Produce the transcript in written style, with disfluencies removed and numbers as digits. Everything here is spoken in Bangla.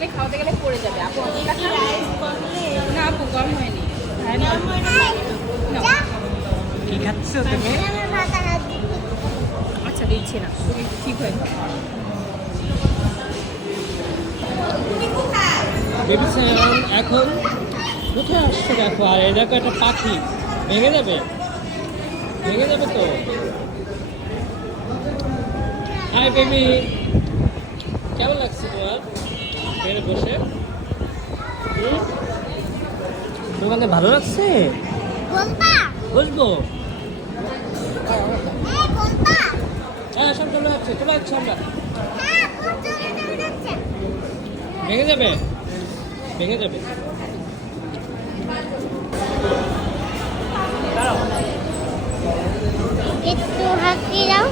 থাকলে খাওয়াতে গেলে পড়ে যাবে। আপু অনেক কাছে না আপু গরম হয়নি। কি খাচ্ছ তুমি? আচ্ছা দিচ্ছি না, তুমি ঠিক হয়ে যাবে। বেবি সায়ন এখন কোথায় আসছে দেখো, আর এই দেখো একটা পাখি ভেঙে যাবে, ভেঙে যাবে তো। হাই বেবি, কেমন লাগছে তোমার বেড়ে বসে? তোমাকে ভালো লাগছে? বসবো? হ্যাঁ সব চলে যাচ্ছে, চলে যাচ্ছে আমরা। ভেঙে যাবে, ভেঙে যাবে। একটু হাঁকিয়ে দাও।